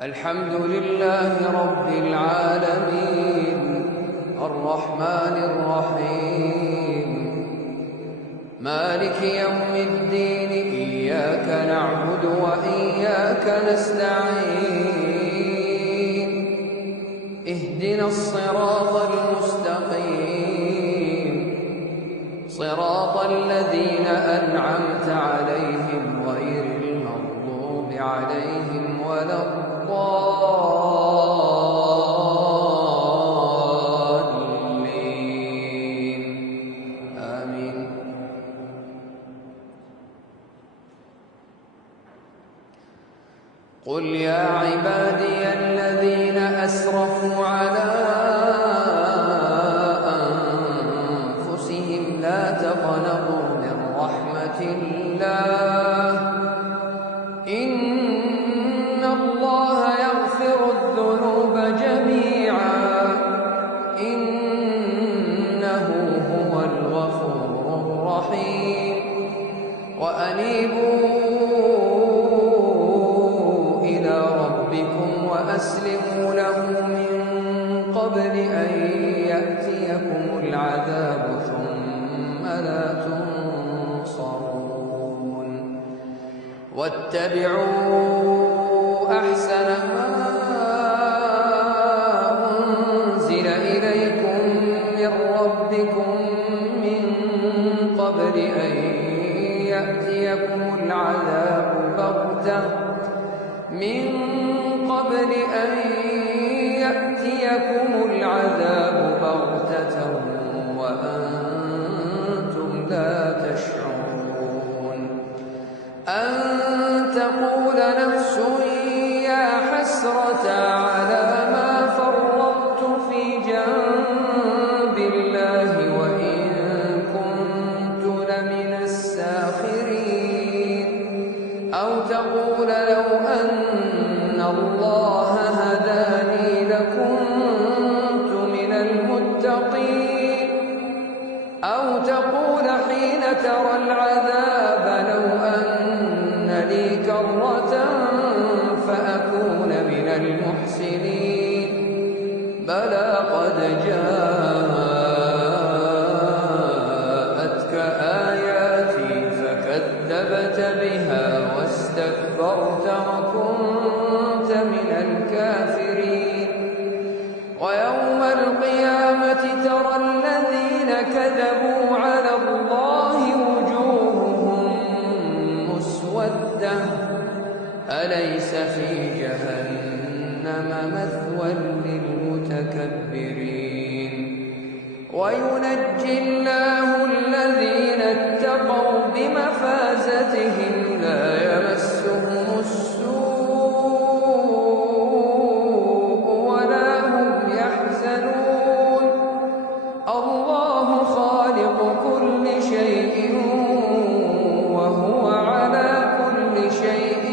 الحمد لله رب العالمين الرحمن الرحيم مالك يوم الدين إياك نعبد وإياك نستعين اهدنا الصراط المستقيم صراط الذين أنعمت عليهم غير المغضوب عليهم ولا الضالين آمين. قل يا عبادي الذين أسرفوا على أنفسهم لا تقنطوا من رحمة الله إن الله يغفر الذنوب جميعا إنه هو الغفور الرحيم وأنيبوا إلى ربكم وأسلموا له من قبل أن يأتيكم العذاب ثم لا تنصرون واتبعوا أحسن ما أنزل إليكم من ربكم من قبل أن يأتيكم العذاب بغتة وأنتم لا تشعرون أن تقول نفس يا حسرة على ما فرطت في جنب الله وإن كنت لمن الساخرين أو تقول لو أن الله هداني لكنت من المتقين أو تقول حين ترى العذاب لو أن لي كرة فأكون من المحسنين بلى قد جاءتك آياتي فكذبت بها واستكبرت وكنت من الكافرين ويوم القيامة ترى الذين كذبوا على الله وجوههم مسودة أليس في جهنم مثوى للمتكبرين وينجي الله الذين اتقوا بمفازتهم لا يمسهم السوء ولا هم يحزنون الله خالق كل شيء وهو على كل شيء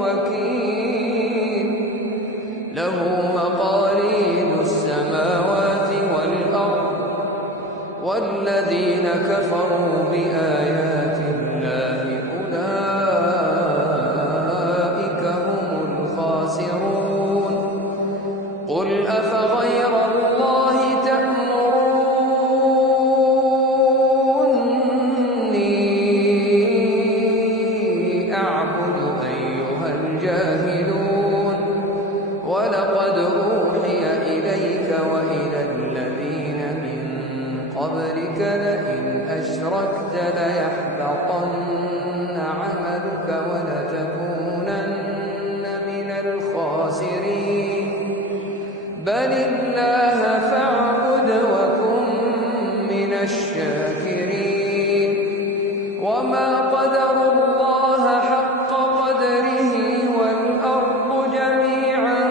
وكيل له مقاليد السماوات والأرض والذين كفروا بآيات الله أولئك هم الخاسرون قل أفغير الله تأمروني أعبد أيها الجاهلون ولقد أوحي إليك وإلى الذين من قبلك لئن أشركت ليحبطن عملك ولتكونن من الخاسرين بل الله فاعبد وكن من الشاكرين وما قدروا الله حق قدره والأرض جميعا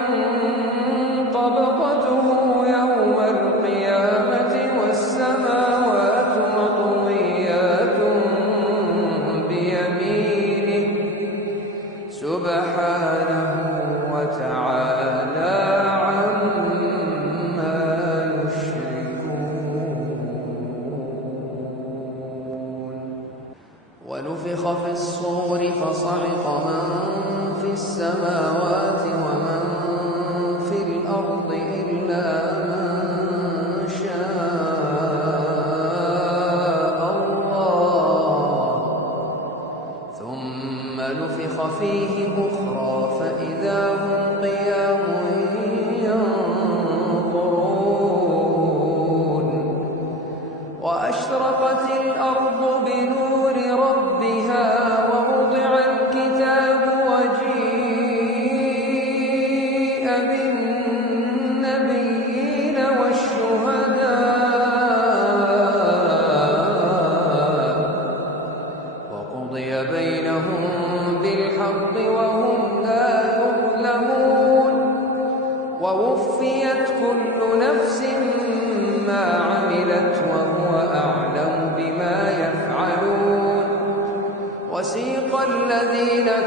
قبضته يوم القيامة والسماوات مطويات بيمينه سبحانه وتعالى عما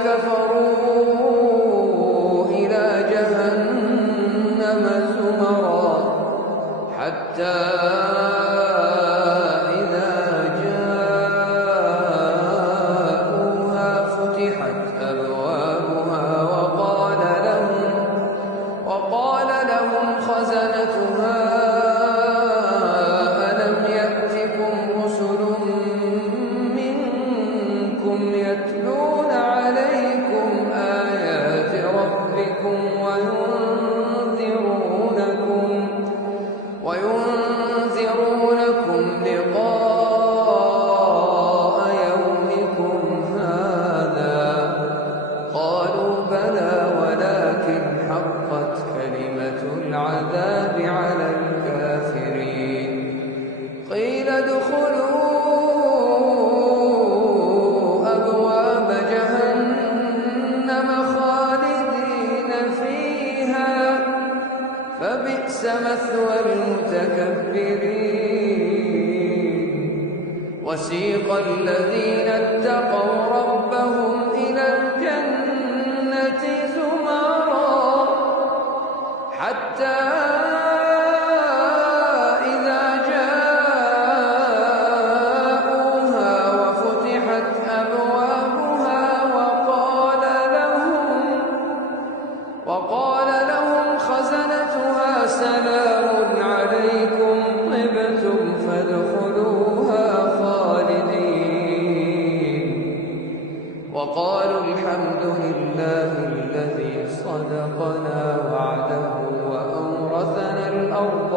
كفروا إلى جهنم زمرا حتى إذا جاءوها فتحت أبوابها وقال لهم خزنتها ألم يأتكم رسل منكم يتلون عليكم آيات ربكم وينذرونكم لقاء يومكم هذا قالوا بلى ولكن حقت كلمة العذاب على الكافرين قيل ادخلوا أبواب جهنم خالدين فيها فبئس مثوى المتكبرين وسيق الذين اتقوا ربهم إلى الجنة زمرا حتى إذا جاءوها وفتحت أبوابها وقال لهم خزنتها سلام عليكم طبتم فادخلوها خالدين وقالوا الحمد لله الذي صدقنا وعده وأورثنا الأرض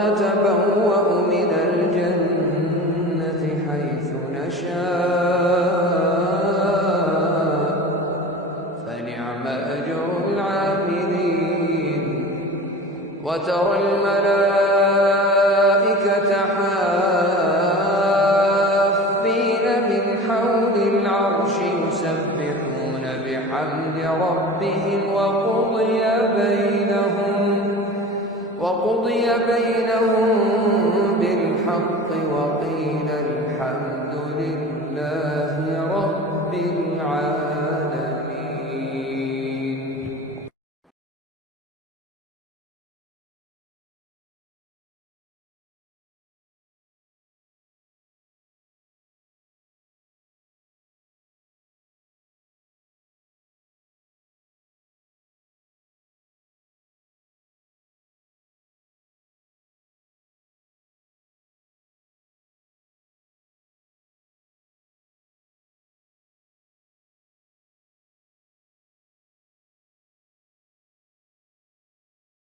نتبوأ من الجنة حيث نشاء فنعم أجر العاملين وترى الملائكة حافين من حول العرش يسبحون بحمد ربهم وقضي بينهم بالحق وقيل الحمد